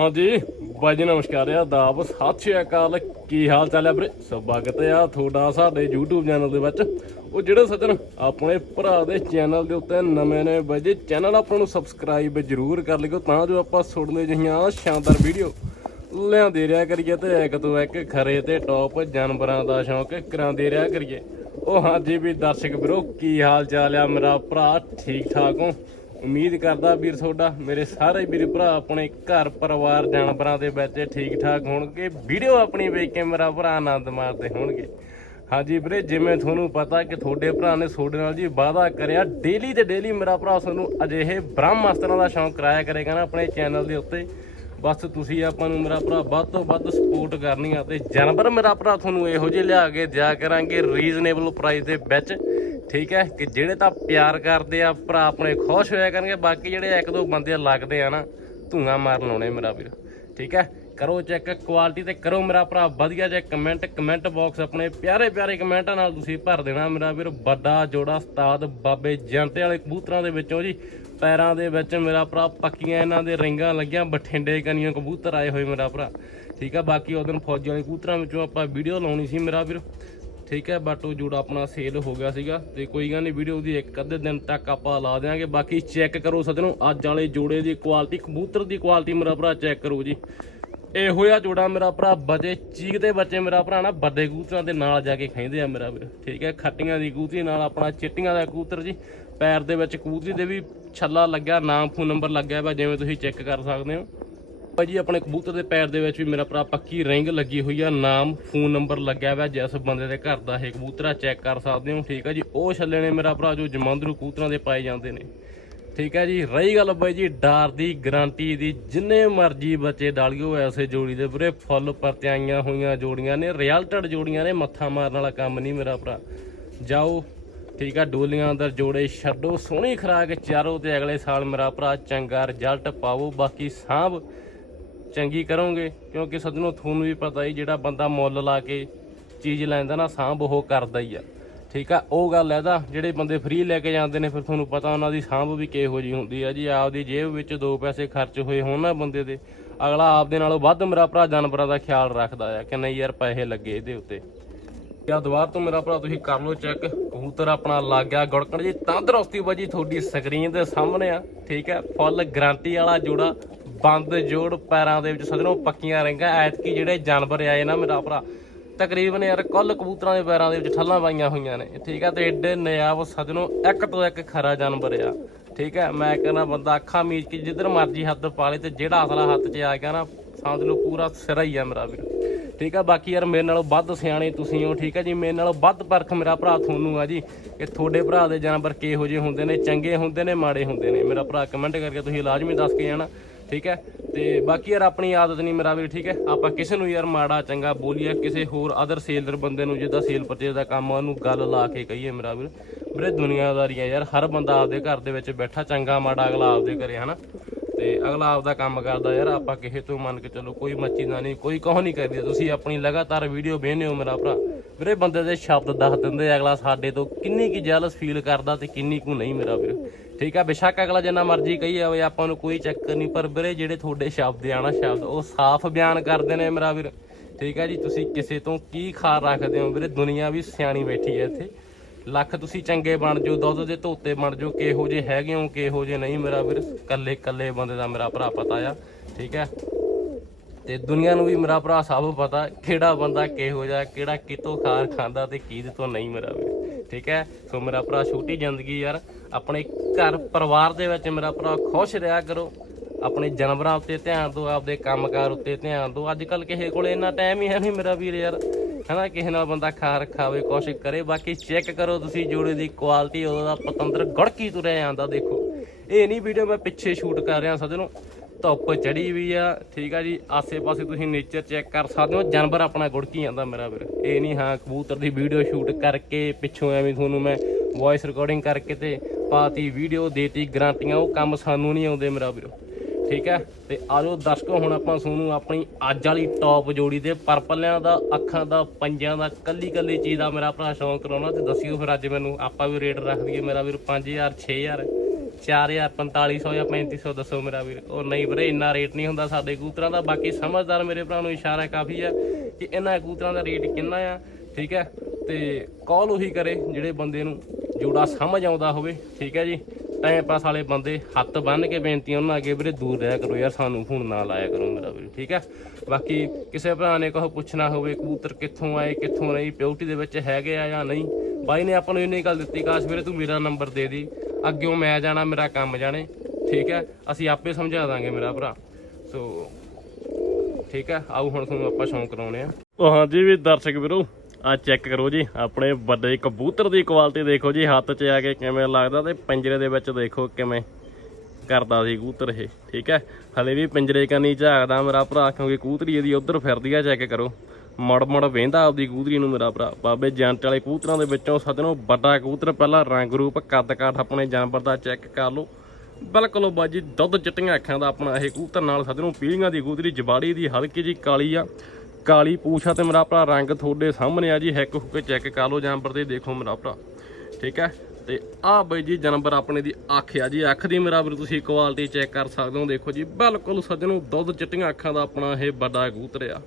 ਹਾਂਜੀ, ਬਾਈ ਜੀ ਨਮਸਕਾਰ ਆ ਦਾਬ ਸਤਿ ਸ਼੍ਰੀ ਅਕਾਲ। ਕੀ ਹਾਲ ਚਾਲ ਹੈ ਵੀਰੇ? ਸਵਾਗਤ ਆ ਤੁਹਾਡਾ ਸਾਡੇ YouTube ਚੈਨਲ ਦੇ ਵਿੱਚ। ਉਹ ਜਿਹੜੇ ਸੱਜਣ ਆਪਣੇ ਭਰਾ ਦੇ ਚੈਨਲ ਦੇ ਉੱਤੇ ਨਵੇਂ ਨੇ ਬਾਜੀ ਚੈਨਲ ਆਪਾਂ ਨੂੰ ਸਬਸਕ੍ਰਾਈਬ ਜ਼ਰੂਰ ਕਰ ਲਿਓ, ਤਾਂ ਜੋ ਆਪਾਂ ਸੁਣਦੇ ਜਿਹੀਆਂ ਸ਼ਾਨਦਾਰ ਵੀਡੀਓ ਲਿਆਉਂਦੇ ਰਿਹਾ ਕਰੀਏ ਤੇ ਇੱਕ ਤੋਂ ਇੱਕ ਖਰੇ ਤੇ ਟੌਪ ਜਾਨਵਰਾਂ ਦਾ ਸ਼ੌਂਕ ਕਰਾਉਂਦੇ ਰਿਹਾ ਕਰੀਏ। ਉਹ ਹਾਂਜੀ ਵੀ ਦਰਸ਼ਕ ਵੀਰੋ, ਕੀ ਹਾਲ ਚਾਲ ਆ? ਮੇਰਾ ਭਰਾ ਠੀਕ ਠਾਕ ਹੋ? ਉਮੀਦ ਕਰਦਾ ਵੀਰ ਤੁਹਾਡਾ, ਮੇਰੇ ਸਾਰੇ ਵੀਰ ਭਰਾ, ਆਪਣੇ ਘਰ ਪਰਿਵਾਰ, ਜਾਨਵਰਾਂ ਦੇ ਵਿੱਚ ਠੀਕ ਠਾਕ ਹੋਣਗੇ। ਵੀਡੀਓ ਆਪਣੀ ਵੇਖ ਕੇ ਮੇਰਾ ਭਰਾ ਆਨੰਦ ਮਾਰਦੇ ਹੋਣਗੇ। ਹਾਂਜੀ ਵੀਰੇ, ਜਿਵੇਂ ਤੁਹਾਨੂੰ ਪਤਾ ਕਿ ਤੁਹਾਡੇ ਭਰਾ ਨੇ ਤੁਹਾਡੇ ਨਾਲ ਜੀ ਵਾਅਦਾ ਕਰਿਆ ਡੇਲੀ ਤੇ ਡੇਲੀ ਮੇਰਾ ਭਰਾ ਤੁਹਾਨੂੰ ਅਜਿਹੇ ਬ੍ਰਹਮ ਅਸਤਰਾਂ ਦਾ ਸ਼ੌਂਕ ਕਰਾਇਆ ਕਰੇਗਾ ਨਾ ਆਪਣੇ ਚੈਨਲ ਦੇ ਉੱਤੇ। ਬਸ ਤੁਸੀਂ ਆਪਾਂ ਨੂੰ ਮੇਰਾ ਭਰਾ ਵੱਧ ਤੋਂ ਵੱਧ ਸਪੋਰਟ ਕਰਨੀ ਆ ਤੇ ਜਾਨਵਰ ਮੇਰਾ ਭਰਾ ਤੁਹਾਨੂੰ ਇਹੋ ਜਿਹੇ ਲਿਆ ਕੇ ਦਿਆ ਕਰਾਂਗੇ ਰੀਜ਼ਨੇਬਲ ਪ੍ਰਾਈਸ ਦੇ ਵਿੱਚ, ਠੀਕ ਹੈ? ਕਿ ਜਿਹੜੇ ਤਾਂ ਪਿਆਰ ਕਰਦੇ ਆ, ਭਰਾ ਆਪਣੇ ਖੁਸ਼ ਹੋਇਆ ਕਰਨਗੇ, ਬਾਕੀ ਜਿਹੜੇ ਇੱਕ ਦੋ ਬੰਦੇ ਲੱਗਦੇ ਆ ਨਾ, ਧੂਆਂ ਮਾਰਨ ਲਾਉਣੇ ਮੇਰਾ ਵੀਰ, ਠੀਕ ਹੈ? ਕਰੋ ਚੈੱਕ ਕੁਆਲਿਟੀ ਤੇ ਕਰੋ ਮੇਰਾ ਭਰਾ ਵਧੀਆ ਜਿਹਾ ਕਮੈਂਟ ਕਮੈਂਟ ਬਾਕਸ ਆਪਣੇ ਪਿਆਰੇ ਪਿਆਰੇ ਕਮੈਂਟਾਂ ਨਾਲ ਤੁਸੀਂ ਭਰ ਦੇਣਾ ਮੇਰਾ ਵੀਰ, ਵੱਡਾ ਜੋੜਾ ਉਸਤਾਦ ਬਾਬੇ ਜੰਤੇ ਵਾਲੇ ਕਬੂਤਰਾਂ ਦੇ ਵਿੱਚੋਂ ਜੀ। ਪੈਰਾਂ ਦੇ ਵਿੱਚ ਮੇਰਾ ਭਰਾ ਪੱਕੀਆਂ ਇਹਨਾਂ ਦੇ ਰਿੰਗਾਂ ਲੱਗੀਆਂ, ਬਠਿੰਡੇ ਕਨੀਆਂ ਕਬੂਤਰ ਆਏ ਹੋਏ ਮੇਰਾ ਭਰਾ। ਠੀਕ ਆ, ਬਾਕੀ ਉਹ ਦਿਨ ਫੌਜੀ ਵਾਲੇ ਕਬੂਤਰਾਂ ਵਿੱਚੋਂ ਆਪਾਂ ਵੀਡੀਓ ਲਾਉਣੀ ਸੀ ਮੇਰਾ ਵੀਰ। ਠੀਕ ਹੈ ਬਟ ਉਹ ਜੋੜਾ ਆਪਣਾ ਸੇਲ ਹੋ ਗਿਆ ਸੀਗਾ ਤੇ ਕੋਈ ਗੱਲ ਨਹੀਂ ਵੀਡੀਓ ਦੀ ਇੱਕ ਅੱਧੇ ਦਿਨ ਤੱਕ ਆਪਾਂ ਲਾ ਦਿਆਂਗੇ। ਬਾਕੀ ਚੈੱਕ ਕਰੋ ਸੱਜਣੋ, ਅੱਜ ਵਾਲੇ ਜੋੜੇ ਦੀ ਕੁਆਲਿਟੀ ਕਬੂਤਰ ਦੀ ਕੁਆਲਿਟੀ ਮੇਰਾ ਭਰਾ ਚੈੱਕ ਕਰੋ ਜੀ। ਇਹੋ ਜਿਹਾ ਜੋੜਾ ਮੇਰਾ ਭਰਾ ਬਜੇ ਚੀਕ ਦੇ ਬੱਚੇ ਮੇਰਾ ਭਰਾ ਨਾ, ਵੱਡੇ ਕਬੂਤਰਾਂ ਦੇ ਨਾਲ ਜਾ ਕੇ ਖਾਂਦੇ ਆ ਮੇਰਾ ਵੀਰ। ਠੀਕ ਹੈ ਖੱਟੀਆਂ ਦੀ ਕਬੂਤਰੀ ਨਾਲ ਆਪਣਾ ਚਿੱਟੀਆਂ ਦਾ ਕਬੂਤਰ ਜੀ। ਪੈਰ ਦੇ ਵਿੱਚ ਕਬੂਤਰੀ ਦੇ ਵੀ ਛੱਲਾ ਲੱਗਿਆ ਨਾਮ ਫੋਨ ਨੰਬਰ ਲੱਗਿਆ ਵਾ, ਜਿਵੇਂ ਤੁਸੀਂ ਚੈੱਕ ਕਰ ਸਕਦੇ ਹੋ। ਭਾਜੀ ਆਪਣੇ ਕਬੂਤਰ ਦੇ ਪੈਰ ਦੇ ਵਿੱਚ ਵੀ ਮੇਰਾ ਭਰਾ ਪੱਕੀ ਰਿੰਗ ਲੱਗੀ ਹੋਈ ਆ, ਨਾਮ ਫੋਨ ਨੰਬਰ ਲੱਗਿਆ ਵਾ, ਜਿਸ ਬੰਦੇ ਦੇ ਘਰ ਦਾ ਇਹ ਕਬੂਤਰਾ ਚੈੱਕ ਕਰ ਸਕਦੇ ਹੋ, ਠੀਕ ਹੈ ਜੀ? ਉਹ ਛੱਲੇ ਨੇ ਮੇਰਾ ਭਰਾ, ਜੋ ਜਮਾਂਦਰੂ ਕਬੂਤਰਾਂ ਦੇ ਪਾਏ ਜਾਂਦੇ ਨੇ। ਠੀਕ ਹੈ ਜੀ? ਰਹੀ ਗੱਲ ਬਾਈ ਜੀ, ਡਾਰ ਦੀ ਗਾਰੰਟੀ ਦੀ, ਜਿੰਨੇ ਮਰਜ਼ੀ ਬੱਚੇ ਡਾਲਿਓ, ਐਸੇ ਜੋੜੀ ਦੇ ਵੀਰੇ, ਫੁੱਲ ਪਰਤਿਆਈਆਂ ਹੋਈਆਂ ਜੋੜੀਆਂ ਨੇ, ਰਿਜ਼ਲਟਡ ਜੋੜੀਆਂ ਨੇ, ਮੱਥਾ ਮਾਰਨ ਵਾਲਾ ਕੰਮ ਨਹੀਂ ਮੇਰਾ ਭਰਾ। ਜਾਓ ਠੀਕ ਆ, ਡੋਲੀਆਂ ਅੰਦਰ ਜੋੜੇ ਛੱਡੋ, ਸੋਹਣੀ ਖਰਾਕ ਚਾਰੋ ਤੇ ਅਗਲੇ ਸਾਲ ਮੇਰਾ ਭਰਾ ਚੰਗਾ ਰਿਜ਼ਲਟ ਪਾਵੋ, ਬਾਕੀ ਸਾਂਭ ਚੰਗੀ ਕਰੋਗੇ, ਕਿਉਂਕਿ ਸੱਜਣੋ ਤੁਹਾਨੂੰ ਵੀ ਪਤਾ ਹੀ ਜਿਹੜਾ ਬੰਦਾ ਮੁੱਲ ਲਾ ਕੇ ਚੀਜ਼ ਲੈਂਦਾ ਨਾ, ਸਾਂਭ ਉਹ ਕਰਦਾ ਹੀ ਆ। ਠੀਕ ਆ, ਉਹ ਗੱਲ ਹੈ ਦਾ ਜਿਹੜੇ ਬੰਦੇ ਫ੍ਰੀ ਲੈ ਕੇ ਜਾਂਦੇ ਨੇ, ਫਿਰ ਤੁਹਾਨੂੰ ਪਤਾ ਉਹਨਾਂ ਦੀ ਸਾਂਭ ਵੀ ਕਿਹੋ ਜੀ ਹੁੰਦੀ ਆ ਜੀ, ਆਪਦੀ ਜੇਬ ਵਿੱਚ ਦੋ ਪੈਸੇ ਖਰਚ ਹੋਏ ਹੋਣ ਨਾ ਬੰਦੇ ਦੇ, ਅਗਲਾ ਆਪਦੇ ਨਾਲੋਂ ਵੱਧ ਮੇਰਾ ਭਰਾ ਜਾਨਵਰਾਂ ਦਾ ਖਿਆਲ ਰੱਖਦਾ ਆ, ਕਿ ਨਹੀਂ ਯਾਰ ਪੈਸੇ ਲੱਗੇ ਇਹਦੇ ਉੱਤੇ। ਯਾ ਦੁਬਾਰ ਤੋਂ ਮੇਰਾ ਭਰਾ ਤੁਸੀਂ ਕਰ ਲਓ ਚੈੱਕ। ਕਬੂਤਰ ਆਪਣਾ ਲੱਗ ਗਿਆ ਗੁੜਕਣ ਜੀ। ਤੰਦਰੁਸਤੀ ਵਜੀ ਤੁਹਾਡੀ ਸਕਰੀਨ ਦੇ ਸਾਹਮਣੇ ਆ, ਠੀਕ ਹੈ? ਫੁੱਲ ਗਾਰੰਟੀ ਵਾਲਾ ਜੋੜਾ, ਬੰਦ ਜੋੜ ਪੈਰਾਂ ਦੇ ਵਿੱਚ ਸਜਣੋ, ਪੱਕੀਆਂ ਰਿੰਗਾਂ, ਐਤਕੀ ਜਿਹੜੇ ਜਾਨਵਰ ਆਏ ਨਾ ਮੇਰਾ ਭਰਾ, ਤਕਰੀਬਨ ਯਾਰ ਕੁੱਲ ਕਬੂਤਰਾਂ ਦੇ ਪੈਰਾਂ ਦੇ ਵਿੱਚ ਠੱਲਾਂ ਪਾਈਆਂ ਹੋਈਆਂ ਨੇ, ਠੀਕ ਹੈ? ਤੇ ਐਡੇ ਨਿਆਬ ਸਜਣੋ, ਇੱਕ ਤੋਂ ਇੱਕ ਖਰਾ ਜਾਨਵਰ ਆ, ਠੀਕ ਹੈ? ਮੈਂ ਕਹਿੰਦਾ ਬੰਦਾ ਅੱਖਾਂ ਮੀਚ ਕੇ ਜਿੱਧਰ ਮਰਜ਼ੀ ਹੱਥ ਪਾ ਲੇ ਤੇ ਜਿਹੜਾ ਅਸਲਾ ਹੱਥ 'ਚ ਆ ਗਿਆ ਨਾ, ਸਮਝ ਲਓ ਪੂਰਾ ਸਿਰਾ ਹੀ ਆ ਮੇਰਾ ਵੀਰ। ਠੀਕ ਆ, ਬਾਕੀ ਯਾਰ ਮੇਰੇ ਨਾਲੋਂ ਵੱਧ ਸਿਆਣੇ ਤੁਸੀਂ ਹੋ, ਠੀਕ ਆ ਜੀ। ਮੇਰੇ ਨਾਲੋਂ ਵੱਧ ਪਰਖ ਮੇਰਾ ਭਰਾ ਤੁਹਾਨੂੰ ਆ ਜੀ। ਕਿ ਤੁਹਾਡੇ ਭਰਾ ਦੇ ਜਾਨਵਰ ਕਿਹੋ ਜਿਹੇ ਹੁੰਦੇ ਨੇ, ਚੰਗੇ ਹੁੰਦੇ ਨੇ, ਮਾੜੇ ਹੁੰਦੇ ਨੇ? ਮੇਰਾ ਭਰਾ ਕਮੈਂਟ ਕਰਕੇ ਤੁਸੀਂ ਲਾਜ਼ਮੀ ਦੱਸ ਕੇ ਜਾਣਾ, ਠੀਕ ਹੈ ਤੇ ਬਾਕੀ ਯਾਰ ਆਪਣੀ ਆਦਤ ਨਹੀਂ ਮੇਰਾ ਵੀਰ, ਠੀਕ ਹੈ ਆਪਾਂ ਕਿਸੇ ਨੂੰ ਯਾਰ ਮਾੜਾ, ਚੰਗਾ ਬੋਲੀਏ, ਕਿਸੇ ਹੋਰ ਅਦਰ ਸੇਲਰ ਬੰਦੇ ਨੂੰ ਜਿੱਦਾਂ ਸੇਲ ਪਰਚੇਜ ਦਾ ਕੰਮ ਆ, ਉਹਨੂੰ ਗੱਲ ਲਾ ਕੇ ਕਹੀਏ ਮੇਰਾ ਵੀਰ। ਵੀਰੇ ਦੁਨੀਆਦਾਰੀ ਆ ਯਾਰ, ਹਰ ਬੰਦਾ ਆਪਦੇ ਘਰ ਦੇ ਵਿੱਚ ਬੈਠਾ, ਚੰਗਾ, ਮਾੜਾ ਅਗਲਾ ਆਪਦੇ ਘਰੇ, ਹਨਾ? ਤੇ ਅਗਲਾ ਆਪਦਾ ਕੰਮ ਕਰਦਾ, ਯਾਰ ਆਪਾਂ ਕਿਸੇ ਤੋਂ ਮੰਨ ਕੇ ਚੱਲੋ ਕੋਈ ਮੱਚੀ ਦਾ ਨਹੀਂ, ਕੋਈ ਕਹੋ ਨਹੀਂ ਕਰਦੀ, ਤੁਸੀਂ ਆਪਣੀ ਲਗਾਤਾਰ ਵੀਡੀਓ ਵੇਖਦੇ ਹੋ ਮੇਰਾ ਭਰਾ। ਵੀਰੇ ਬੰਦੇ ਦੇ ਸ਼ਬਦ ਦੱਸ ਦਿੰਦੇ ਅਗਲਾ ਸਾਡੇ ਤੋਂ, ਕਿੰਨੀ ਕੀ ਜੈਲਸ ਫੀਲ ਕਰਦਾ ਤੇ ਕਿੰਨੀ ਕੁ ਨਹੀਂ ਮੇਰਾ ਵੀਰ। ਠੀਕ ਆ, ਬੇਸ਼ੱਕ ਅਗਲਾ ਜਿੰਨਾ ਮਰਜ਼ੀ ਕਹੀ ਜਾਵੇ, ਆਪਾਂ ਨੂੰ ਕੋਈ ਚੱਕਰ ਨਹੀਂ, ਪਰ ਵੀਰੇ ਜਿਹੜੇ ਤੁਹਾਡੇ ਸ਼ਬਦ ਆ ਨਾ ਸ਼ਬਦ, ਉਹ ਸਾਫ਼ ਬਿਆਨ ਕਰਦੇ ਨੇ ਮੇਰਾ ਵੀਰ। ਠੀਕ ਆ ਜੀ, ਤੁਸੀਂ ਕਿਸੇ ਤੋਂ ਕੀ ਖਾਰ ਰੱਖਦੇ ਹੋ? ਵੀਰੇ ਦੁਨੀਆ ਵੀ ਸਿਆਣੀ ਬੈਠੀ ਹੈ ਇੱਥੇ। ਲੱਖ ਤੁਸੀਂ ਚੰਗੇ ਬਣ ਜਾਓ, ਦੁੱਧ ਦੇ ਧੋਤੇ ਬਣ ਜਾਓ, ਕਿਹੋ ਜੇ ਹੈਗੇ ਹੋ, ਕਿਹੋ ਜੇ ਨਹੀਂ ਮੇਰਾ ਵੀਰ। ਕੱਲੇ ਕੱਲੇ ਬੰਦੇ ਦਾ ਮੇਰਾ ਭਰਾ ਪਤਾ ਆ, ਠੀਕ ਹੈ? ਤੇ ਦੁਨੀਆ ਨੂੰ ਵੀ ਮੇਰਾ ਭਰਾ ਸਭ ਪਤਾ, ਕਿਹੜਾ ਬੰਦਾ ਕਿਹੋ ਜਿਹਾ, ਕਿਹੜਾ ਕਿਤੋਂ ਖਾਰ ਖਾਂਦਾ ਤੇ ਕੀ ਤੋਂ ਨਹੀਂ ਮੇਰਾ ਵੀਰ, ਠੀਕ ਹੈ? ਸੋ ਮੇਰਾ ਭਰਾ ਛੋਟੀ ਜ਼ਿੰਦਗੀ ਯਾਰ, ਆਪਣੇ ਘਰ ਪਰਿਵਾਰ ਦੇ ਵਿੱਚ ਮੇਰਾ ਭਰਾ ਖੁਸ਼ ਰਿਹਾ ਕਰੋ। ਆਪਣੇ ਜਾਨਵਰਾਂ ਉੱਤੇ ਧਿਆਨ ਦਿਓ, ਆਪਦੇ ਕੰਮਕਾਰ ਉੱਤੇ ਧਿਆਨ ਦਿਓ। ਅੱਜ ਕੱਲ ਕਿਸੇ ਕੋਲ ਇੰਨਾ ਟਾਈਮ ਹੀ ਹੈ ਨਹੀਂ ਮੇਰਾ ਵੀਰ ਯਾਰ। ਹਨਾ ਕਿਸੇ ਨਾਲ ਬੰਦਾ ਖਾ ਰੱਖਾਵੇ, ਕੋਸ਼ਿਸ਼ ਕਰੇ, ਬਾਕੀ ਚੈੱਕ ਕਰੋ ਤੁਸੀਂ ਜੋੜੇ ਦੀ ਕੁਆਲਿਟੀ ਉਹਦਾ ਪਤੰਦਰ ਗੜਕੀ ਤੁਰਿਆ ਜਾਂਦਾ, ਦੇਖੋ। ਇਹ ਨਹੀਂ ਵੀਡੀਓ ਮੈਂ ਪਿੱਛੇ ਸ਼ੂਟ ਕਰ ਰਿਹਾ ਸੱਜਣੋ, ਧੁੱਪ ਚੜੀ ਵੀ ਆ, ਠੀਕ ਆ ਜੀ, ਆਸੇ-ਪਾਸੇ ਤੁਸੀਂ ਨੇਚਰ ਚੈੱਕ ਕਰ ਸਕਦੇ ਹੋ, ਜਾਨਵਰ ਆਪਣਾ ਗੁੜਕੀ ਜਾਂਦਾ ਮੇਰਾ ਵੀਰ। ਇਹ ਨਹੀਂ, ਹਾਂ, ਕਬੂਤਰ ਦੀ ਵੀਡੀਓ ਸ਼ੂਟ ਕਰਕੇ, ਪਿੱਛੋਂ ਐਵੇਂ ਤੁਹਾਨੂੰ ਮੈਂ ਵੌਇਸ ਰਿਕਾਰਡਿੰਗ ਕਰਕੇ ਤੇ ਪਾਤੀ ਵੀਡੀਓ ਦੇਤੀ, ਗਰੰਟੀਆਂ, ਉਹ ਕੰਮ ਸਾਨੂੰ ਨਹੀਂ ਆਉਂਦੇ ਮੇਰਾ ਵੀਰ। ਠੀਕ ਹੈ? ਤੇ ਆਜੋ ਦਰਸ਼ਕੋ, ਹੁਣ ਆਪਾਂ ਤੁਹਾਨੂੰ ਆਪਣੀ ਅੱਜ ਵਾਲੀ ਟੌਪ ਜੋੜੀ ਦੇ ਪਰਪਲਿਆਂ ਦਾ, ਅੱਖਾਂ ਦਾ, ਪੰਜਾਂ ਦਾ ਕੱਲੀ ਕੱਲੀ ਚੀਜ਼ ਦਾ ਮੇਰਾ ਭਰਾ ਸ਼ੌਂਕ ਕਰਾਉਣਾ, ਤੇ ਦੱਸਿਓ ਫਿਰ ਅੱਜ ਮੈਨੂੰ, ਆਪਾਂ ਵੀ ਰੇਟ ਰੱਖ ਦਈਏ ਮੇਰਾ ਵੀਰ 5000 6000 4000 4500 ਜਾਂ 3500 ਦੱਸੋ ਮੇਰਾ ਵੀਰ। ਉਹ ਨਹੀਂ ਵੀਰੇ, ਇੰਨਾ ਰੇਟ ਨਹੀਂ ਹੁੰਦਾ ਸਾਡੇ ਕਬੂਤਰਾਂ ਦਾ, ਬਾਕੀ ਸਮਝਦਾਰ ਮੇਰੇ ਭਰਾ ਨੂੰ ਇਸ਼ਾਰਾ ਕਾਫੀ ਆ ਕਿ ਇਹਨਾਂ ਕਬੂਤਰਾਂ ਦਾ ਰੇਟ ਕਿੰਨਾ ਆ, ਠੀਕ ਹੈ? ਤੇ ਕਾਲ ਉਹੀ ਕਰੇ ਜਿਹੜੇ ਬੰਦੇ ਨੂੰ ਜੋੜਾ ਸਮਝ ਆਉਂਦਾ ਹੋਵੇ, ਠੀਕ ਹੈ ਜੀ? ਟਾਈਮ ਪਾਸ ਵਾਲੇ ਬੰਦੇ ਹੱਥ ਬੰਨ ਕੇ ਬੇਨਤੀ ਉਹਨਾਂ ਅੱਗੇ ਵੀਰੇ ਦੂਰ ਰਹਿਆ ਕਰੋ ਯਾਰ, ਸਾਨੂੰ ਹੁਣ ਨਾ ਲਾਇਆ ਕਰੋ ਮੇਰਾ ਵੀਰੇ, ਠੀਕ ਹੈ ਬਾਕੀ ਕਿਸੇ ਭਰਾ ਨੇ ਕਹੋ ਪੁੱਛਣਾ ਹੋਵੇ, ਕਬੂਤਰ ਕਿੱਥੋਂ ਆਏ, ਕਿੱਥੋਂ ਨਹੀਂ ਪਿਓਰਟੀ ਦੇ ਵਿੱਚ ਹੈਗੇ ਆ ਜਾਂ ਨਹੀਂ? ਬਾਈ ਨੇ ਆਪਾਂ ਨੂੰ ਇੰਨੀ ਗੱਲ ਦਿੱਤੀ, ਕਾਸ਼ ਵੀਰੇ ਤੂੰ ਮੇਰਾ ਨੰਬਰ ਦੇ ਦੀ। ਅੱਗਿਓਂ ਮੈਂ ਜਾਣਾ, ਮੇਰਾ ਕੰਮ ਜਾਣੇ, ਠੀਕ ਹੈ ਅਸੀਂ ਆਪੇ ਸਮਝਾ ਦਾਂਗੇ ਮੇਰਾ ਭਰਾ। ਸੋ, ਠੀਕ ਹੈ ਆਓ ਹੁਣ ਤੁਹਾਨੂੰ ਆਪਾਂ ਸ਼ੌਂਕ ਕਰਾਉਣੇ ਆ। ਉਹ ਹਾਂਜੀ ਵੀ ਦਰਸ਼ਕ ਵੀਰੋ ਆ ਚੈੱਕ ਕਰੋ ਜੀ, ਆਪਣੇ ਵੱਡੇ ਕਬੂਤਰ ਦੀ ਕੁਆਲਿਟੀ ਦੇਖੋ ਜੀ, ਹੱਥ 'ਚ ਆ ਕੇ ਕਿਵੇਂ ਲੱਗਦਾ ਤੇ ਪਿੰਜਰੇ ਦੇ ਵਿੱਚ ਦੇਖੋ ਕਿਵੇਂ ਕਰਦਾ ਸੀ ਕਬੂਤਰ ਇਹ, ਠੀਕ ਹੈ? ਹਲੇ ਵੀ ਪਿੰਜਰੇ ਕੰਨੀ ਝਾਕਦਾ ਮੇਰਾ ਭਰਾ, ਕਿਉਂਕਿ ਕਬੂਤਰੀ ਇਹਦੀ ਉਧਰ ਫਿਰਦੀ ਆ, ਚੈੱਕ ਕਰੋ। ਮੜ ਮੜ ਵੇਂਦਾ ਆਪਦੀ ਕਬੂਤਰੀ ਨੂੰ ਮੇਰਾ ਭਰਾ। ਬਾਬੇ ਜੰਟ ਵਾਲੇ ਕਬੂਤਰਾਂ ਦੇ ਵਿੱਚੋਂ ਸਦਨੋਂ ਵੱਡਾ ਕਬੂਤਰ, ਪਹਿਲਾਂ ਰੰਗ ਰੂਪ, ਕੱਦ ਕਾਠ ਆਪਣੇ ਜਾਨਵਰ ਦਾ ਚੈੱਕ ਕਰ ਲਓ। ਬਿਲਕੁਲ ਉਹ ਬਾਜੀ ਦੁੱਧ ਚਿੱਟੀਆਂ ਅੱਖਾਂ ਦਾ ਆਪਣਾ ਇਹ ਕਬੂਤਰ, ਨਾਲ ਸਦਨੋਂ ਪੀਲੀਆਂ ਦੀ ਕਬੂਤਰੀ, ਜਵਾੜੀ ਦੀ ਹਲਕੀ ਜੀ ਕਾਲੀ ਆ। ਕਾਲੀ ਪੂਛ ਆ ਤੇ ਮੇਰਾ ਭਰਾ ਰੰਗ ਤੁਹਾਡੇ ਸਾਹਮਣੇ ਆ ਜੀ। ਹੈਕ ਹੁੱਕ ਚੈੱਕ ਕਰ ਲਓ, ਜਾਨਵਰ ਤੇ ਦੇਖੋ ਮੇਰਾ ਭਰਾ। ਠੀਕ ਹੈ? ਤੇ ਆਹ ਬਈ ਜੀ, ਜਾਨਵਰ ਆਪਣੇ ਦੀ ਅੱਖ ਆ ਜੀ। ਅੱਖ ਦੀ ਮੇਰਾ ਵੀਰ, ਤੁਸੀਂ ਕੁਆਲਿਟੀ ਚੈੱਕ ਕਰ ਸਕਦੇ ਹੋ। ਦੇਖੋ ਜੀ, ਬਿਲਕੁਲ ਸੱਜਣੋ, ਦੁੱਧ ਚਿੱਟੀਆਂ ਅੱਖਾਂ ਦਾ ਆਪਣਾ ਇਹ ਵੱਡਾ ਕਬੂਤਰ ਆ।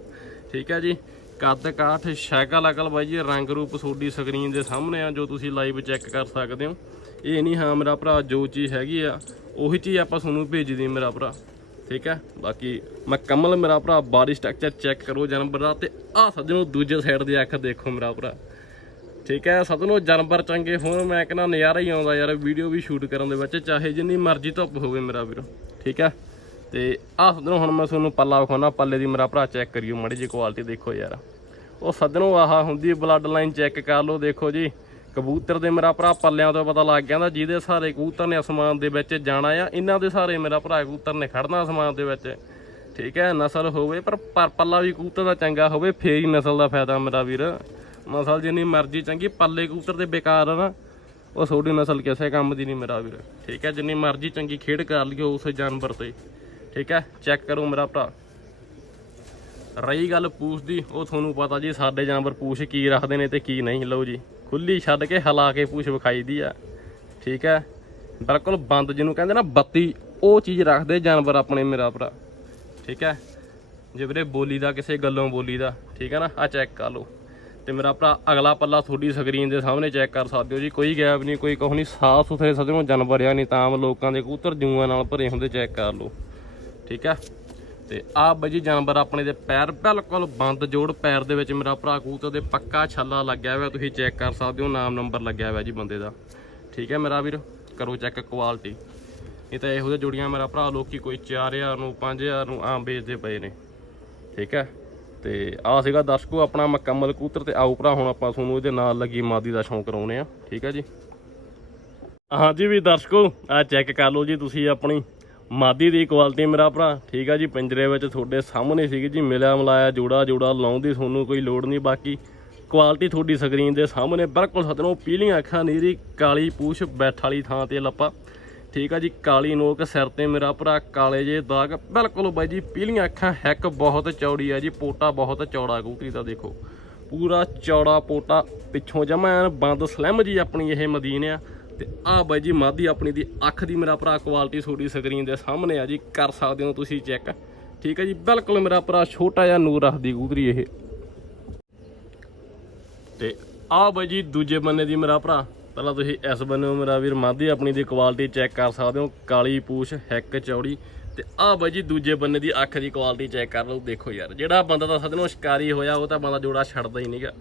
ਠੀਕ ਹੈ ਜੀ? ਕੱਦ ਕਾਠ ਸ਼ੈਕਲ ਅਕਲ ਬਾਈ ਜੀ, ਰੰਗ ਰੂਪ ਤੁਹਾਡੀ ਸਕਰੀਨ ਦੇ ਸਾਹਮਣੇ ਆ, ਜੋ ਤੁਸੀਂ ਲਾਈਵ ਚੈੱਕ ਕਰ ਸਕਦੇ ਹੋ। ਇਹ ਨਹੀਂ, ਹਾਂ ਮੇਰਾ ਭਰਾ, ਜੋ ਚੀਜ਼ ਹੈਗੀ ਆ, ਉਹੀ ਚੀਜ਼ ਆਪਾਂ ਤੁਹਾਨੂੰ ਭੇਜਦੀ ਮੇਰਾ ਭਰਾ। ਠੀਕ ਹੈ? ਬਾਕੀ ਮੈਂ ਕਮਲ, ਮੇਰਾ ਭਰਾ ਬਾਡੀ ਸਟਰਕਚਰ ਚੈੱਕ ਕਰੋ ਜਾਨਵਰ ਦਾ ਤੇ ਆਹ ਸੱਜਣੋ ਦੂਜੇ ਸਾਈਡ ਦੀ ਅੱਖ ਦੇਖੋ ਮੇਰਾ ਭਰਾ। ਠੀਕ ਹੈ? ਸਤਨੋ ਜਾਨਵਰ ਚੰਗੇ, ਹੋਣ ਮੈਂ ਕਹਿੰਦਾ ਨਜ਼ਾਰਾ ਹੀ ਆਉਂਦਾ ਯਾਰ ਵੀਡੀਓ ਵੀ ਸ਼ੂਟ ਕਰਨ ਦੇ ਵਿੱਚ, ਚਾਹੇ ਜਿੰਨੀ ਮਰਜ਼ੀ ਧੁੱਪ ਹੋਵੇ ਮੇਰਾ ਵੀਰ। ਠੀਕ ਹੈ? ਤੇ ਆਹ ਸੱਜਣੋ, ਹੁਣ ਮੈਂ ਤੁਹਾਨੂੰ ਪੱਲਾ ਵਿਖਾਉਣਾ, ਪੱਲੇ ਦੀ ਮੇਰਾ ਭਰਾ ਚੈੱਕ ਕਰਿਓ, ਮਾੜੀ ਜੀ ਕੁਆਲਿਟੀ ਦੇਖੋ ਯਾਰ। ਉਹ ਸੱਜਣੋ ਆਹ ਹੁੰਦੀ ਬਲੱਡ ਲਾਈਨ ਚੈੱਕ ਕਰ ਲਓ, ਦੇਖੋ ਜੀ। ਕਬੂਤਰ ਦੇ ਮੇਰਾ ਭਰਾ ਪੱਲਿਆਂ ਤੋਂ ਪਤਾ ਲੱਗ ਜਾਂਦਾ ਜਿਹਦੇ ਸਾਰੇ ਕਬੂਤਰ ਨੇ ਅਸਮਾਨ ਦੇ ਵਿੱਚ ਜਾਣਾ ਆ, ਇਹਨਾਂ ਦੇ ਸਾਰੇ ਮੇਰਾ ਭਰਾ ਕਬੂਤਰ ਨੇ ਖੜਨਾ ਅਸਮਾਨ ਦੇ ਵਿੱਚ। ਠੀਕ ਹੈ, ਨਸਲ ਹੋਵੇ, ਪਰ ਪਰ ਪੱਲਾ ਵੀ ਕਬੂਤਰ ਦਾ ਚੰਗਾ ਹੋਵੇ, ਫੇਰ ਹੀ ਨਸਲ ਦਾ ਫਾਇਦਾ ਮੇਰਾ ਵੀਰ। ਨਸਲ ਜਿੰਨੀ ਮਰਜ਼ੀ ਚੰਗੀ, ਪੱਲੇ ਕਬੂਤਰ ਦੇ ਬੇਕਾਰ ਆ ਨਾ, ਉਹ ਤੁਹਾਡੀ ਨਸਲ ਕਿਸੇ ਕੰਮ ਦੀ ਨਹੀਂ ਮੇਰਾ ਵੀਰ। ਠੀਕ ਹੈ, ਜਿੰਨੀ ਮਰਜ਼ੀ ਚੰਗੀ ਖੇਡ ਕਰ ਲਿਓ ਉਸ ਜਾਨਵਰ ਤੇ। ਠੀਕ ਹੈ ਚੈੱਕ ਕਰੋ ਮੇਰਾ ਭਰਾ। ਰਹੀ ਗੱਲ ਪੂਛ ਦੀ, ਉਹ ਤੁਹਾਨੂੰ ਪਤਾ ਜੀ ਸਾਡੇ ਜਾਨਵਰ ਪੂਛ ਕੀ ਰੱਖਦੇ ਨੇ ਤੇ ਕੀ ਨਹੀਂ, ਲਓ ਜੀ। ਖੁੱਲੀ ਛੱਡ ਕੇ ਹਲਾ ਕੇ ਪੂਛ ਵਿਖਾਈਦੀ ਆ। ਠੀਕ ਹੈ? ਬਿਲਕੁਲ ਬੰਦ ਜਿਹਨੂੰ ਕਹਿੰਦੇ ਨਾ, ਬੱਤੀ, ਉਹ ਚੀਜ਼ ਰੱਖਦੇ ਜਾਨਵਰ ਆਪਣੇ ਮੇਰਾ ਭਰਾ। ਠੀਕ ਹੈ? ਜੇ ਵੀਰੇ ਬੋਲੀ ਦਾ ਕਿਸੇ ਗੱਲੋਂ ਬੋਲੀ ਦਾ, ਠੀਕ ਹੈ ਨਾ? ਆ ਚੈੱਕ ਕਰ ਲਓ। ਤੇ ਮੇਰਾ ਭਰਾ, ਅਗਲਾ ਪੱਲਾ ਤੁਹਾਡੀ ਸਕਰੀਨ ਦੇ ਸਾਹਮਣੇ ਚੈੱਕ ਕਰ ਸਕਦੇ ਹੋ ਜੀ। ਕੋਈ ਗੈਪ ਨਹੀਂ, ਕੋਈ ਕੁਛ ਨਹੀਂ, ਸਾਫ਼ ਸੁਥਰੇ ਸਦਨੋਂ ਜਾਨਵਰ ਆ, ਨਹੀਂ ਤਾਂ ਲੋਕਾਂ ਦੇ ਕਬੂਤਰ ਜੂਆਂ ਨਾਲ ਭਰੇ ਹੁੰਦੇ ਚੈੱਕ ਕਰ ਲਓ। ਠੀਕ ਹੈ? ਤੇ ਆਹ ਬਈ ਜੀ ਜਾਨਵਰ ਆਪਣੇ ਦੇ ਪੈਰ ਬਿਲਕੁਲ ਬੰਦ ਜੋੜ ਪੈਰ ਦੇ ਵਿੱਚ ਮੇਰਾ ਭਰਾ ਕਬੂਤਰ ਦੇ ਪੱਕਾ ਛੱਲਾ ਲੱਗਿਆ ਹੋਇਆ, ਤੁਸੀਂ ਚੈੱਕ ਕਰ ਸਕਦੇ ਹੋ, ਨਾਮ ਨੰਬਰ ਲੱਗਿਆ ਹੋਇਆ ਜੀ ਬੰਦੇ ਦਾ। ਠੀਕ ਹੈ ਮੇਰਾ ਵੀਰ, ਕਰੋ ਚੈੱਕ ਕੁਆਲਿਟੀ ਇਹ ਤਾਂ ਇਹੋ ਜਿਹੇ ਜੋੜੀਆਂ ਮੇਰਾ ਭਰਾ ਲੋਕੀ ਕੋਈ 4000 ਨੂੰ 5000 ਨੂੰ ਆਮ ਵੇਚਦੇ ਪਏ ਨੇ। ਠੀਕ ਹੈ, ਤੇ ਆ ਸੀਗਾ ਦਰਸ਼ਕੋ ਆਪਣਾ ਮੁਕੰਮਲ ਕੂਤਰ ਤੇ ਆਓ ਭਰਾ, ਹੁਣ ਆਪਾਂ ਤੁਹਾਨੂੰ ਇਹਦੇ ਨਾਲ ਲੱਗੀ ਮਾਦੀ ਦਾ ਸ਼ੌਂਕ ਕਰਾਉਨੇ ਆ ਠੀਕ ਹੈ ਜੀ। ਹਾਂਜੀ ਵੀ ਦਰਸ਼ਕੋ ਆ ਚੈੱਕ ਕਰ ਲਓ ਜੀ ਤੁਸੀਂ ਆਪਣੀ। ਮਾਦੀ ਦੀ ਕੁਆਲਿਟੀ ਮੇਰਾ ਭਰਾ। ਠੀਕ ਆ ਜੀ, ਪਿੰਜਰੇ ਵਿੱਚ ਤੁਹਾਡੇ ਸਾਹਮਣੇ ਸੀਗੀ ਜੀ, ਮਿਲਿਆ ਮਲਾਇਆ ਜੋੜਾ ਜੋੜਾ ਲਾਉਣ ਦੀ ਤੁਹਾਨੂੰ ਕੋਈ ਲੋੜ ਨਹੀਂ ਬਾਕੀ। ਕੁਆਲਿਟੀ ਤੁਹਾਡੀ ਸਕਰੀਨ ਦੇ ਸਾਹਮਣੇ, ਬਿਲਕੁਲ ਸਤਨੋਂ ਪੀਲੀਆਂ ਅੱਖਾਂ ਨੀਰੀ ਕਾਲੀ ਪੂਛ ਬੈਠ ਵਾਲੀ ਥਾਂ ਤੇ ਲੱਪਾ। ਠੀਕ ਆ ਜੀ, ਕਾਲੀ ਨੋਕ ਸਿਰ ਤੇ ਮੇਰਾ ਭਰਾ, ਕਾਲੇ ਜੇ ਦਾਗ। ਬਿਲਕੁਲ ਬਾਈ ਜੀ, ਪੀਲੀਆਂ ਅੱਖਾਂ, ਹੈਕ ਬਹੁਤ ਚੌੜੀ ਆ ਜੀ, ਪੋਟਾ ਬਹੁਤ ਚੌੜਾ, ਕਬੂਤਰੀ ਦਾ ਦੇਖੋ। ਪੂਰਾ ਚੌੜਾ ਪੋਟਾ, ਪਿੱਛੋਂ ਜਮਾ ਐਨ ਬੰਦ ਸਲੈਮ ਜੀ ਆਪਣੀ ਇਹ ਮਦੀਨ ਆ। ਤੇ ਆਹ ਬਾਈ ਜੀ ਮਾਦੀ ਆਪਣੀ ਦੀ ਅੱਖ ਦੀ ਮੇਰਾ ਭਰਾ ਕੁਆਲਿਟੀ ਤੁਹਾਡੀ ਸਕਰੀਨ ਦੇ ਸਾਹਮਣੇ ਆ ਜੀ, ਕਰ ਸਕਦੇ ਹੋ ਤੁਸੀਂ ਚੈੱਕ ਠੀਕ ਹੈ ਜੀ, ਬਿਲਕੁਲ ਮੇਰਾ ਭਰਾ ਛੋਟਾ ਜਿਹਾ ਨੂਰ ਰੱਖਦੀ ਕਬੂਤਰੀ ਇਹ। ਤੇ ਆਹ ਬਾਈ ਜੀ ਦੂਜੇ ਬੰਨੇ ਦੀ ਮੇਰਾ ਭਰਾ। ਪਹਿਲਾਂ ਤੁਸੀਂ ਇਸ ਬੰਨੇ ਮੇਰਾ ਵੀਰ ਮਾਦੀ ਆਪਣੀ ਦੀ ਕੁਆਲਿਟੀ ਚੈੱਕ ਕਰ ਸਕਦੇ ਹੋ। ਕਾਲੀ ਪੂਛ, ਹੈਕ ਚੌੜੀ। ਤੇ ਆਹ ਬਾਈ ਜੀ ਦੂਜੇ ਬੰਨੇ ਦੀ ਅੱਖ ਦੀ ਕੁਆਲਿਟੀ ਚੈੱਕ ਕਰ ਲਓ, ਦੇਖੋ ਯਾਰ। ਜਿਹੜਾ ਬੰਦਾ ਤਾਂ ਸਦਨੋਂ ਸ਼ਿਕਾਰੀ ਹੋਇਆ, ਉਹ ਤਾਂ ਬੰਦਾ ਜੋੜਾ ਛੱਡਦਾ ਹੀ ਨਹੀਂਗਾ।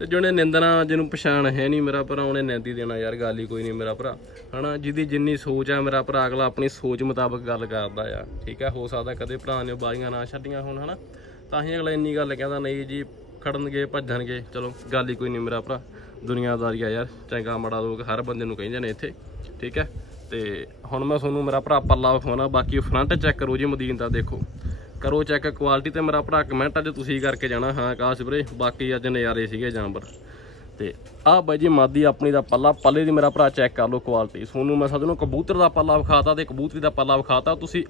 ਤੇ ਜਿਹਨੇ ਨਿੰਦਣਾ, ਜਿਹਨੂੰ ਪਛਾਣ ਹੈ ਨਹੀਂ ਮੇਰਾ ਭਰਾ, ਉਹਨੇ ਨਿੰਦੀ ਦੇਣਾ ਯਾਰ, ਗੱਲ ਹੀ ਕੋਈ ਨਹੀਂ ਮੇਰਾ ਭਰਾ। ਹਨਾ, ਜਿਹਦੀ ਜਿੰਨੀ ਸੋਚ ਆ ਮੇਰਾ ਭਰਾ, ਅਗਲਾ ਆਪਣੀ ਸੋਚ ਮੁਤਾਬਕ ਗੱਲ ਕਰਦਾ ਆ। ਠੀਕ ਆ, ਹੋ ਸਕਦਾ ਕਦੇ ਭਰਾ ਨੇ ਬਾਜ਼ੀਆਂ ਨਾ ਛੱਡੀਆਂ ਹੋਣ, ਹਨਾ। ਤਾਂ ਹੀ ਅਗਲਾ ਇੰਨੀ ਗੱਲ ਕਹਿੰਦਾ, ਨਹੀਂ ਜੀ, ਖੜਨਗੇ, ਭੱਜਣਗੇ। ਚਲੋ, ਗੱਲ ਹੀ ਕੋਈ ਨਹੀਂ ਮੇਰਾ ਭਰਾ। ਦੁਨੀਆਦਾਰੀ ਆ ਯਾਰ, ਚੰਗਾ ਮਾੜਾ ਲੋਕ ਹਰ ਬੰਦੇ ਨੂੰ ਕਹਿੰਦੇ ਨੇ ਇੱਥੇ। ਠੀਕ ਹੈ ਤੇ ਹੁਣ ਮੈਂ ਤੁਹਾਨੂੰ ਮੇਰਾ ਭਰਾ ਪੱਲਾ ਵਿਖਾਉਣਾ, ਬਾਕੀ ਫਰੰਟ ਚੈੱਕ ਕਰੋ ਜੀ ਮਦੀਨ ਦਾ, ਦੇਖੋ। ਕਰੋ ਚੈੱਕ ਕੁਆਲਿਟੀ ਤੇ ਮੇਰਾ ਭਰਾ ਕਮੈਂਟ ਅੱਜ ਤੁਸੀਂ ਕਰਕੇ ਜਾਣਾ, ਹਾਂ ਆਕਾਸ਼ ਵੀਰੇ, ਬਾਕੀ ਅੱਜ ਨਜ਼ਾਰੇ ਸੀਗੇ ਜਾਨਵਰ। ਤੇ ਆਹ ਬਾਈ ਜੀ ਮਾਦੀ ਆਪਣੀ ਦਾ ਪੱਲਾ, ਪੱਲੇ ਦੀ ਮੇਰਾ ਭਰਾ ਚੈੱਕ ਕਰ ਲਓ ਕੁਆਲਿਟੀ ਤੁਹਾਨੂੰ ਮੈਂ ਸਦ ਨੂੰ ਕਬੂਤਰ ਦਾ ਪੱਲਾ ਵਿਖਾਤਾ ਤੇ ਕਬੂਤਰੀ ਦਾ ਪੱਲਾ ਵਿਖਾਤਾ, ਤੁਸੀਂ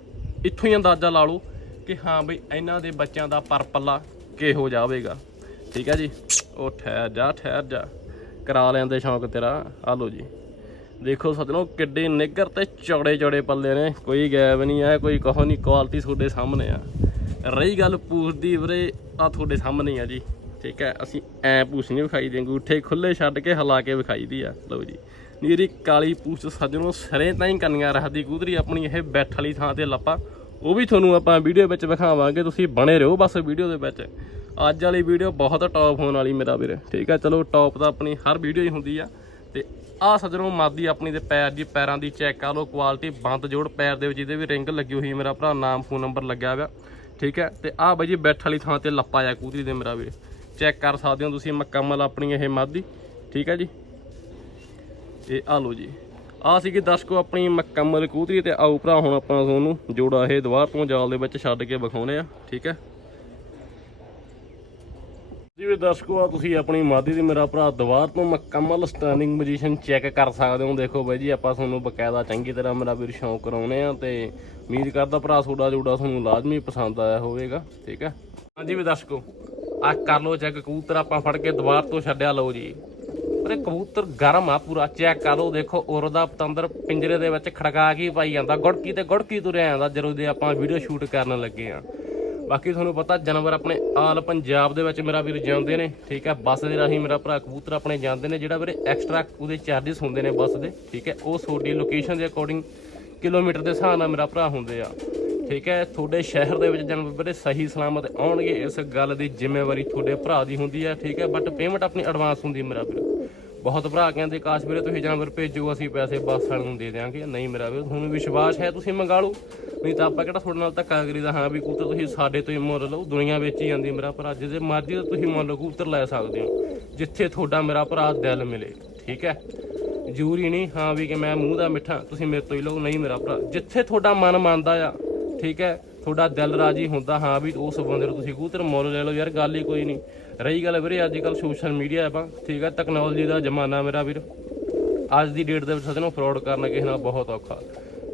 ਇੱਥੋਂ ਹੀ ਅੰਦਾਜ਼ਾ ਲਾ ਲਓ ਕਿ ਹਾਂ ਬਈ ਇਹਨਾਂ ਦੇ ਬੱਚਿਆਂ ਦਾ ਪਰ ਪੱਲਾ ਕਿਹੋ ਜਾਵੇਗਾ ਠੀਕ ਹੈ ਜੀ? ਉਹ ਠਹਿਰ ਜਾ ਠਹਿਰ ਜਾ। ਕਰਾ ਲੈਂਦੇ ਸ਼ੌਂਕ ਤੇਰਾ। ਆ ਲਓ ਜੀ। ਦੇਖੋ ਸੱਜਣੋ, ਕਿੱਡੇ ਨਿੱਗਰ ਤੇ ਚੌੜੇ ਚੌੜੇ ਪੱਲੇ ਨੇ। ਕੋਈ ਗੈਬ ਨਹੀਂ ਆ, ਕੋਈ ਕਹੋ ਨਹੀਂ ਕੁਆਲਿਟੀ ਤੁਹਾਡੇ ਸਾਹਮਣੇ ਆ। ਰਹੀ ਗੱਲ ਪੂਛ ਦੀ ਵੀਰੇ ਆ ਤੁਹਾਡੇ ਸਾਹਮਣੇ ਆ ਜੀ। ਠੀਕ ਹੈ, ਅਸੀਂ ਐ ਪੂਛ ਨਹੀਂ ਵਿਖਾਈ ਦੀ ਅੰਗੂਠੇ ਖੁੱਲੇ ਛੱਡ ਕੇ ਹਿਲਾ ਕੇ ਵਿਖਾਈ ਦੀ ਆ। ਲਓ ਜੀ, ਨੀਰੀ ਕਾਲੀ ਪੂਛ ਸੱਜਣੋ, ਸਰੇ ਤਾਂ ਹੀ ਕੰਨੀਆਂ ਰੱਖਦੀ ਕੂਦਰੀ ਆਪਣੀ ਇਹ ਬੈਠ ਵਾਲੀ ਥਾਂ ਤੇ ਲੱਪਾ। ਉਹ ਵੀ ਤੁਹਾਨੂੰ ਆਪਾਂ ਵੀਡੀਓ ਵਿੱਚ ਵਿਖਾਵਾਂਗੇ, ਤੁਸੀਂ ਬਣੇ ਰਹੋ ਬਸ ਵੀਡੀਓ ਦੇ ਵਿੱਚ। ਅੱਜ ਵਾਲੀ ਵੀਡੀਓ ਬਹੁਤ ਟੌਪ ਹੋਣ ਵਾਲੀ ਮੇਰਾ ਵੀਰ। ਠੀਕ ਹੈ, ਚਲੋ ਟੌਪ ਤਾਂ ਆਪਣੀ ਹਰ ਵੀਡੀਓ ਹੀ ਹੁੰਦੀ ਆ। ਤੇ ਆ ਸੱਜਣੋ ਮਾਦੀ ਆਪਣੀ ਦੇ ਪੈਰ ਜੀ, ਪੈਰਾਂ ਦੀ ਚੈੱਕ ਕਰ ਲਓ ਕੁਆਲਿਟੀ ਬੰਦ ਜੋੜ ਪੈਰ ਦੇ ਵਿੱਚ ਜਿਹਦੇ ਵੀ ਰਿੰਗ ਲੱਗੀ ਹੋਈ ਮੇਰਾ ਭਰਾ, ਨਾਮ ਫੋਨ ਨੰਬਰ ਲੱਗਿਆ ਹੋਇਆ। ਠੀਕ ਹੈ, ਤੇ ਆ ਬਾਈ ਜੀ ਬੈਠ ਵਾਲੀ ਥਾਂ ਤੇ ਲੱਪਾ ਆ ਕੂਦਰੀ ਦੇ ਮੇਰਾ ਵੀਰ। ਚੈੱਕ ਕਰ ਸਕਦੇ ਹੋ ਤੁਸੀਂ ਮੁਕੰਮਲ ਆਪਣੀ ਇਹ ਮਾਦੀ। ਠੀਕ ਹੈ ਜੀ। ਇਹ ਆ ਲਓ ਜੀ। ਆ ਸੀਗੀ ਦਰਸ਼ਕੋ ਆਪਣੀ ਮੁਕੰਮਲ ਕੂਦਰੀ ਤੇ ਆਓ ਭਰਾ, ਹੁਣ ਆਪਾਂ ਤੁਹਾਨੂੰ ਜੋੜਾ ਇਹ ਦੁਬਾਰ ਤੋਂ ਜਾਲ ਦੇ ਵਿੱਚ ਛੱਡ ਕੇ ਵਿਖਾਉਨੇ ਆ ਠੀਕ ਹੈ। ਜਿਵੇਂ ਦਰਸ਼ਕੋ ਆ ਤੁਸੀਂ ਆਪਣੀ ਮਾਦੀ ਦੀ ਮੇਰਾ ਭਰਾ ਦੁਬਾਰ ਤੋਂ ਮੁਕੰਮਲ ਸਟੈਂਡਿੰਗ ਪੋਜੀਸ਼ਨ ਚੈੱਕ ਕਰ ਸਕਦੇ ਹੋ। ਦੇਖੋ ਬਾਈ ਜੀ, ਆਪਾਂ ਤੁਹਾਨੂੰ ਬਕਾਇਦਾ ਚੰਗੀ ਤਰ੍ਹਾਂ ਮੇਰਾ ਵੀਰ ਸ਼ੌਂਕ ਕਰਾਉਨੇ ਆ ਤੇ ਉਮੀਦ ਕਰਦਾ ਭਰਾ ਤੁਹਾਡਾ ਜੋੜਾ ਤੁਹਾਨੂੰ ਲਾਜ਼ਮੀ ਪਸੰਦ ਆਇਆ ਹੋਵੇਗਾ, ਠੀਕ ਹੈ ਹਾਂਜੀ ਵੀ ਦਰਸ਼ਕੋ ਆ ਕਰ ਲਓ ਚੈੱਕ ਕਬੂਤਰ ਆਪਾਂ ਫੜ ਕੇ ਦੁਬਾਰ ਤੋਂ ਛੱਡਿਆ, ਲਓ ਜੀ। ਪਰ ਇਹ ਕਬੂਤਰ ਗਰਮ ਆ ਪੂਰਾ ਚੈੱਕ ਕਰ ਲਓ, ਦੇਖੋ ਉਰਦਾ ਪਤੰਦਰ ਪਿੰਜਰੇ ਦੇ ਵਿੱਚ ਖੜਕਾ ਕੇ ਹੀ ਪਾਈ ਜਾਂਦਾ, ਗੁੜਕੀ ਤੇ ਗੁੜਕੀ ਤੁਰਿਆ ਜਾਂਦਾ, ਜਦੋਂ ਦੇ ਆਪਾਂ ਵੀਡੀਓ ਸ਼ੂਟ ਕਰਨ ਲੱਗੇ ਆ। ਬਾਕੀ ਤੁਹਾਨੂੰ ਪਤਾ ਜਾਨਵਰ ਆਪਣੇ ਆਲ ਪੰਜਾਬ ਦੇ ਵਿੱਚ ਮੇਰਾ ਵੀਰ ਜਾਂਦੇ ਨੇ, ਠੀਕ ਹੈ? ਬੱਸ ਦੇ ਰਾਹੀਂ ਮੇਰਾ ਭਰਾ ਕਬੂਤਰ ਆਪਣੇ ਜਾਂਦੇ ਨੇ, ਜਿਹੜਾ ਵੀਰੇ ਐਕਸਟਰਾ ਉਹਦੇ ਚਾਰजेस ਹੁੰਦੇ ਨੇ ਬੱਸ ਦੇ, ਠੀਕ ਹੈ? ਉਹ ਤੁਹਾਡੀ ਲੋਕੇਸ਼ਨ ਦੇ ਅਕੋਰਡਿੰਗ ਕਿਲੋਮੀਟਰ ਦੇ ਹਿਸਾਬ ਨਾਲ ਮੇਰਾ ਭਰਾ ਹੁੰਦੇ ਆ, ਠੀਕ ਹੈ? ਤੁਹਾਡੇ ਸ਼ਹਿਰ ਦੇ ਵਿੱਚ ਜਾਨਵਰ ਵੀਰੇ ਸਹੀ ਸਲਾਮਤ ਆਉਣਗੇ, ਇਸ ਗੱਲ ਦੀ ਜ਼ਿੰਮੇਵਾਰੀ ਤੁਹਾਡੇ ਭਰਾ ਦੀ ਹੁੰਦੀ ਹੈ, ਠੀਕ ਹੈ? ਬਟ ਪੇਮੈਂਟ ਆਪਣੀ ਐਡਵਾਂਸ ਹੁੰਦੀ ਮੇਰਾ ਵੀਰ। ਬਹੁਤ ਭਰਾ ਕਹਿੰਦੇ, ਕਾਸ਼ ਵੀਰੇ ਤੁਸੀਂ ਜਾਨਵਰ ਭੇਜੋ, ਅਸੀਂ ਪੈਸੇ ਬੱਸ ਵਾਲਿਆਂ ਨੂੰ ਦੇ ਦਿਆਂਗੇ। ਨਹੀਂ ਮੇਰਾ ਵੀਰ, ਤੁਹਾਨੂੰ ਵਿਸ਼ਵਾਸ ਹੈ, ਤੁਸੀਂ ਮੰਗਾ ਲਓ। ਨਹੀਂ ਤਾਂ ਆਪਾਂ ਕਿਹੜਾ ਤੁਹਾਡੇ ਨਾਲ ਧੱਕਾ ਕਰੀਦਾ ਹਾਂ ਵੀ ਕਬੂਤਰ ਤੁਸੀਂ ਸਾਡੇ ਤੋਂ ਹੀ ਮੁੱਲ ਲਓ, ਦੁਨੀਆ ਵਿੱਚ ਹੀ ਜਾਂਦੀ ਮੇਰਾ ਭਰਾ, ਜਿਹਦੇ ਮਰਜ਼ੀ ਦਾ ਤੁਸੀਂ ਮੁੱਲ ਕਬੂਤਰ ਲੈ ਸਕਦੇ ਹੋ, ਜਿੱਥੇ ਤੁਹਾਡਾ ਮੇਰਾ ਭਰਾ ਦਿਲ ਮਿਲੇ, ਠੀਕ ਹੈ? ਜ਼ਰੂਰੀ ਨਹੀਂ ਹਾਂ ਵੀ ਕਿ ਮੈਂ ਮੂੰਹ ਦਾ ਮਿੱਠਾ, ਤੁਸੀਂ ਮੇਰੇ ਤੋਂ ਹੀ ਲਓ, ਨਹੀਂ ਮੇਰਾ ਭਰਾ, ਜਿੱਥੇ ਤੁਹਾਡਾ ਮਨ ਮੰਨਦਾ ਆ, ਠੀਕ ਹੈ? ਤੁਹਾਡਾ ਦਿਲ ਰਾਜੀ ਹੁੰਦਾ ਹਾਂ ਵੀ ਉਸ ਬੰਦੇ ਨੂੰ ਤੁਸੀਂ ਕਬੂਤਰ ਮੁੱਲ ਲੈ ਲਓ, ਯਾਰ ਗੱਲ ਹੀ ਕੋਈ ਨਹੀਂ। ਰਹੀ ਗੱਲ ਵੀਰੇ, ਅੱਜ ਕੱਲ ਸੋਸ਼ਲ ਮੀਡੀਆ ਆਪਾਂ, ਠੀਕ ਹੈ? ਟੈਕਨੋਲੋਜੀ ਦਾ ਜ਼ਮਾਨਾ ਮੇਰਾ ਵੀਰ, ਅੱਜ ਦੀ ਡੇਟ ਦੇ ਵਿੱਚ ਸੱਜਣੋ ਫਰਾਡ ਕਰਨਾ ਕਿਸੇ ਨਾਲ ਬਹੁਤ ਔਖਾ।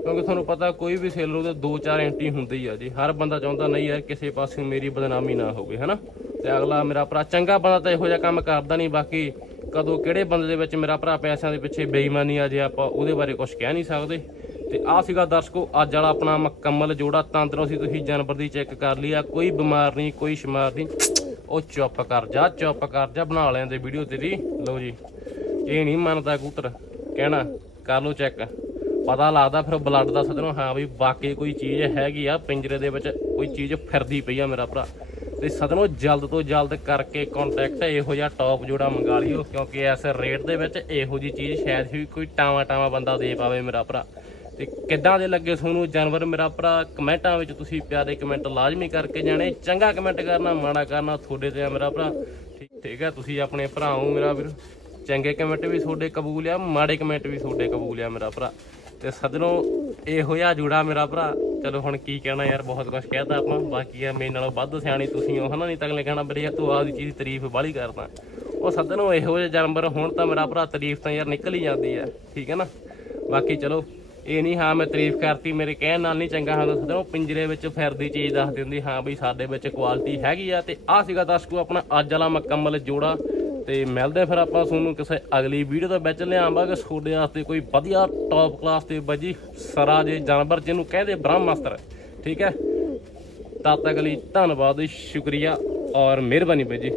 ਕਿਉਂਕਿ ਤੁਹਾਨੂੰ ਪਤਾ ਕੋਈ ਵੀ ਸੇਲਰ ਉਹਦੇ ਦੋ ਚਾਰ ਐਂਟੀ ਹੁੰਦੀ ਹੀ ਆ ਜੀ। ਹਰ ਬੰਦਾ ਚਾਹੁੰਦਾ ਨਹੀਂ ਯਾਰ ਕਿਸੇ ਪਾਸੇ ਮੇਰੀ ਬਦਨਾਮੀ ਨਾ ਹੋਵੇ, ਹਨਾ? ਤੇ ਅਗਲਾ ਮੇਰਾ ਭਰਾ ਚੰਗਾ ਬੰਦਾ ਤਾਂ ਇਹੋ ਜਿਹਾ ਕੰਮ ਕਰਦਾ ਨਹੀਂ, ਬਾਕੀ ਕਦੋਂ ਕਿਹੜੇ ਬੰਦੇ ਦੇ ਵਿੱਚ ਮੇਰਾ ਭਰਾ ਪੈਸਿਆਂ ਦੇ ਪਿੱਛੇ ਬੇਈਮਾਨੀ ਆ ਜੇ ਆਪਾਂ ਉਹਦੇ ਬਾਰੇ ਕੁਝ ਕਹਿ ਨਹੀਂ ਸਕਦੇ। ਤੇ ਆ ਸੀਗਾ ਦਰਸ਼ਕੋ, ਅੱਜ ਵਾਲਾ ਆਪਣਾ ਮੁਕੰਮਲ ਜੋੜਾ ਤੰਦਰੁਸਤੀ ਤੁਸੀਂ ਜਾਨਵਰ ਦੀ ਚੈੱਕ ਕਰ ਲਈ ਆ, ਕੋਈ ਬਿਮਾਰ ਨਹੀਂ, ਕੋਈ ਸ਼ਮਾਰ ਨਹੀਂ। ਉਹ ਚੁੱਪ ਕਰ ਜਾ, ਚੁੱਪ ਕਰ ਜਾ, ਬਣਾ ਲੈਂਦੇ ਵੀਡੀਓ ਤੇਰੀ। ਲਓ ਜੀ, ਇਹ ਨਹੀਂ ਮੰਨਦਾ ਕੂਤਰ ਕਹਿਣਾ, ਕਰ ਲਓ ਚੈੱਕ। ਪਤਾ ਲੱਗਦਾ ਫਿਰ ਬਲੱਡ ਦਾ ਸਦਨੋਂ ਹਾਂ ਵੀ ਵਾਕਈ ਕੋਈ ਚੀਜ਼ ਹੈਗੀ ਆ, ਪਿੰਜਰੇ ਦੇ ਵਿੱਚ ਕੋਈ ਚੀਜ਼ ਫਿਰਦੀ ਪਈ ਆ ਮੇਰਾ ਭਰਾ। ਤੇ ਸਦਨੋਂ ਜਲਦ ਤੋਂ ਜਲਦ ਕਰਕੇ ਕੰਟੈਕਟ ਇਹੋ ਜਿਹਾ ਟੌਪ ਜੋੜਾ ਮੰਗਾ ਲਿਓ, ਕਿਉਂਕਿ ਇਸ ਰੇਟ ਦੇ ਵਿੱਚ ਇਹੋ ਜੀ ਚੀਜ਼ ਸ਼ਾਇਦ ਹੀ ਕੋਈ ਟਾਵਾ ਟਾਵਾ ਬੰਦਾ ਦੇ ਪਾਵੇ ਮੇਰਾ ਭਰਾ। ਤੇ ਕਿੱਦਾਂ ਦੇ ਲੱਗੇ ਤੁਹਾਨੂੰ ਜਾਨਵਰ ਮੇਰਾ ਭਰਾ, ਕਮੈਂਟਾਂ ਵਿੱਚ ਤੁਸੀਂ ਪਿਆਰੇ ਕਮੈਂਟ ਲਾਜ਼ਮੀ ਕਰਕੇ ਜਾਣੇ, ਚੰਗਾ ਕਮੈਂਟ ਕਰਨਾ, ਮਾੜਾ ਕਰਨਾ ਤੁਹਾਡੇ ਤੇ ਆ ਮੇਰਾ ਭਰਾ। ਠੀਕ ਠੀਕ ਹੈ ਤੁਸੀਂ ਆਪਣੇ ਭਰਾ ਹੋ ਮੇਰਾ ਵੀਰ। ਚੰਗੇ ਕਮੈਂਟ ਵੀ ਤੁਹਾਡੇ ਕਬੂਲ ਆ, ਮਾੜੇ ਕਮੈਂਟ ਵੀ ਤੁਹਾਡੇ ਕਬੂਲ ਆ ਮੇਰਾ ਭਰਾ। ਤੇ ਸਦਨੋਂ ਇਹੋ ਜਿਹਾ ਜੁੜਾ ਮੇਰਾ ਭਰਾ। ਚਲੋ ਹੁਣ ਕੀ ਕਹਿਣਾ ਯਾਰ, ਬਹੁਤ ਕੁਝ ਕਹਿਤਾ ਆਪਾਂ। ਬਾਕੀ ਆ ਮੇਰੇ ਨਾਲੋਂ ਵੱਧ ਸਿਆਣੀ ਤੁਸੀਂ ਹੋ, ਹਨਾ? ਨਹੀਂ ਤਾਂ ਕਹਿਣਾ ਵੀਰੇ ਯਾਰ ਤੂੰ ਆਪਦੀ ਚੀਜ਼ ਤਾਰੀਫ ਬਾਹਲੀ ਕਰਦਾ। ਉਹ ਸਦਨੋਂ ਇਹੋ ਜਿਹੇ ਜਾਨਵਰ ਹੁਣ ਤਾਂ ਮੇਰਾ ਭਰਾ ਤਾਰੀਫ ਤਾਂ ਯਾਰ ਨਿਕਲ ਹੀ ਜਾਂਦੀ ਆ, ਠੀਕ ਹੈ ਨਾ? ਬਾਕੀ ਚਲੋ, ਇਹ ਨਹੀਂ, ਹਾਂ, ਮੈਂ ਤਾਰੀਫ ਕਰਤੀ, ਮੇਰੇ ਕਹਿਣ ਨਾਲ ਨਹੀਂ ਚੰਗਾ ਹੁੰਦਾ। ਸਦਨੋਂ ਪਿੰਜਰੇ ਵਿੱਚ ਫਿਰਦੀ ਚੀਜ਼ ਦੱਸ ਦਿੰਦੀ ਹਾਂ, ਬਈ ਸਾਡੇ ਵਿੱਚ ਕੁਆਲਿਟੀ ਹੈਗੀ ਆ ਤੇ ਆ ਸੀਗਾ ਦਰਸ਼ਕੋ ਆਪਣਾ, ਅੱਜ ਵਾਲਾ ਮੁਕੰਮਲ ਜੋੜਾ। ਤੇ ਮਿਲਦੇ ਫਿਰ ਆਪਾਂ ਤੁਹਾਨੂੰ ਕਿਸੇ ਅਗਲੀ ਵੀਡੀਓ ਦੇ ਵਿੱਚ ਲਿਆਵਾਂਗੇ। ਤੁਹਾਡੇ ਵਾਸਤੇ ਕੋਈ ਵਧੀਆ ਟੌਪ ਕਲਾਸ ਤੇ ਬੱਜੀ ਸਰਾ ਜੇ ਜਾਨਵਰ ਜਿਹਨੂੰ ਕਹਦੇ ਬ੍ਰਹਮਸਤਰ, ਠੀਕ ਹੈ? ਤਦ ਤੱਕ ਲਈ ਧੰਨਵਾਦ, ਸ਼ੁਕਰੀਆ ਔਰ ਮਿਹਰਬਾਨੀ ਬਾਈ ਜੀ।